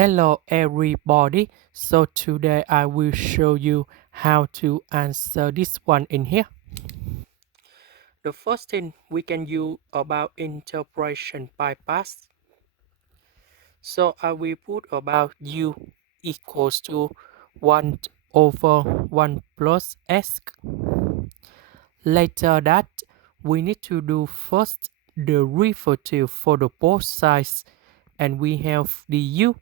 Hello everybody. So today I will show you how to answer this one in here. The first thing we can use about interpretation bypass. So I will put about u equals to 1 over 1 plus s. Later that we need to do first the derivative for the both sides, and we have the u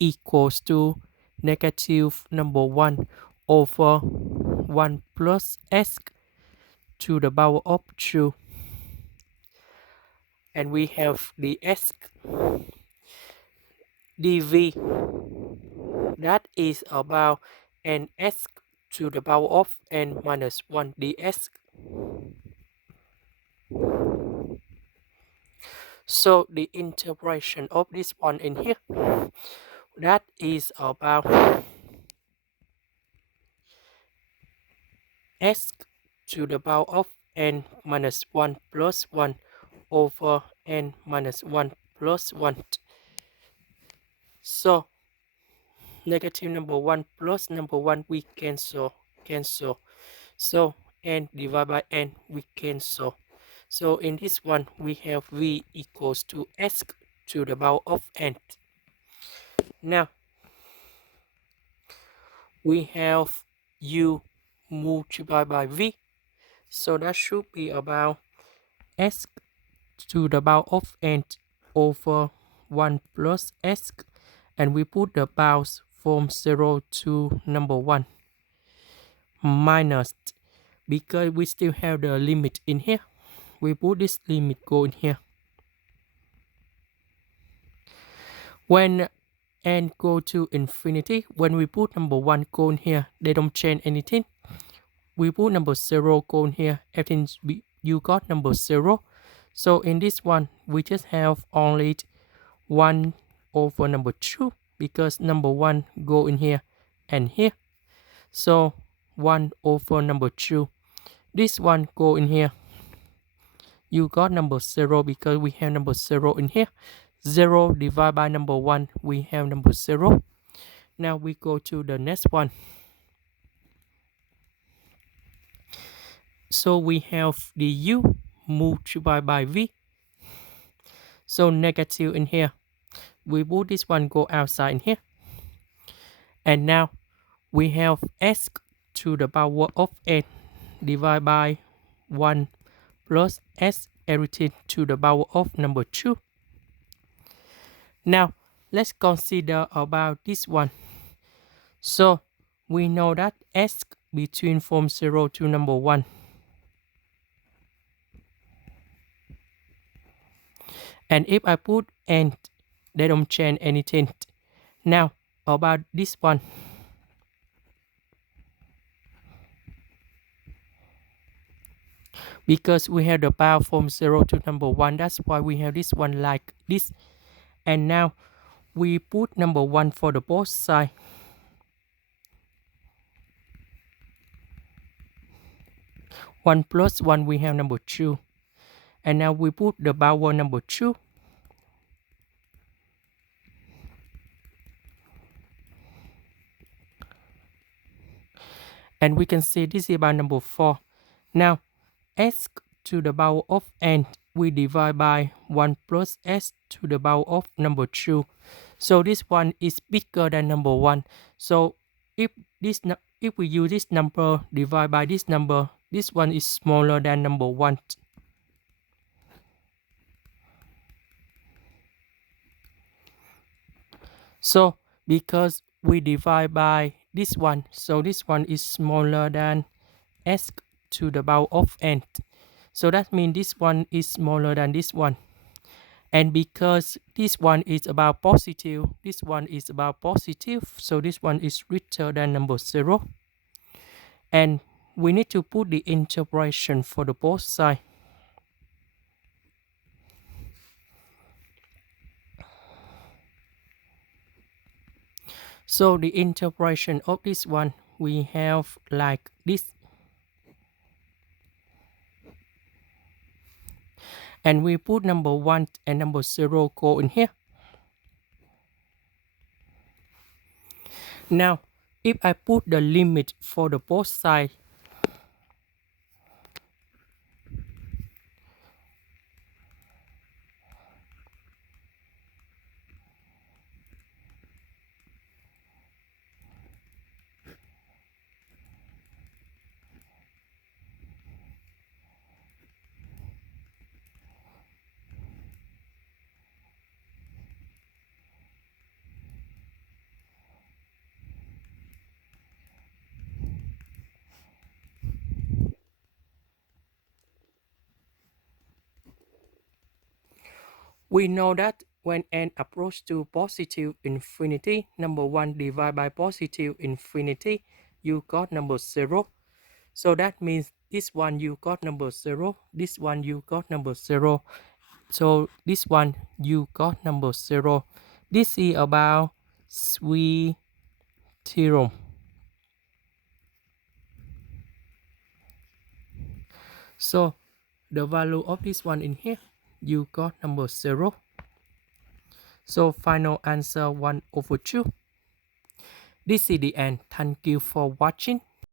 equals to negative number 1 over 1 plus s to the power of 2, and we have the s dv, that is about n s to the power of n minus 1 ds. So the interpretation of this one in here, that is about s to the power of n minus 1 plus 1 over n minus 1 plus 1. So negative number 1 plus number 1 we cancel. So n divided by n we cancel. So in this one we have v equals to s to the power of n. Now we have u multiplied by v, so that should be about s to the power of n over 1 plus s, and we put the powers from 0 to number 1 minus, because we still have the limit in here, we put this limit go in here. When n go to infinity, when we put number 1 go in here, they don't change anything. We put number 0 go in here, everything you got number 0. So in this one we just have only 1 over number 2, because number 1 go in here and here. So 1 over number 2. This one go in here. You got number 0 because we have number 0 in here. 0 divided by number 1, we have number 0. Now we go to the next one. So we have the u multiplied by v. So negative in here. We put this one go outside in here. And now we have s to the power of n divided by 1 plus s, everything to the power of number 2. Now let's consider about this one. So we know that s between from 0 to number 1. And if I put n, they don't change anything. Now about this one. Because we have the power from 0 to number 1, that's why we have this one like this. And now we put number 1 for the both side. One plus 1 we have number 2. And now we put the power number 2. And we can see this is about number 4. Now s to the power of n we divide by 1 plus s to the power of number 2. So this one is bigger than number 1. So if we use this number divide by this number, this one is smaller than number 1. So because we divide by this one, so this one is smaller than s to the power of n. So that means this one is smaller than this one. And because this one is about positive, this one is about positive, so this one is greater than number 0. And we need to put the interpretation for the both sides. So the interpretation of this one we have like this. And we put number 1 and number 0 go in here. Now, if I put the limit for the both sides, we know that when n approaches to positive infinity, number 1 divided by positive infinity, you got number 0. So that means this one you got number 0, this one you got number 0. So this one you got number 0. This is about sweet theorem. So the value of this one in here, you got number 0. So final answer 1/2. This is the end. Thank you for watching.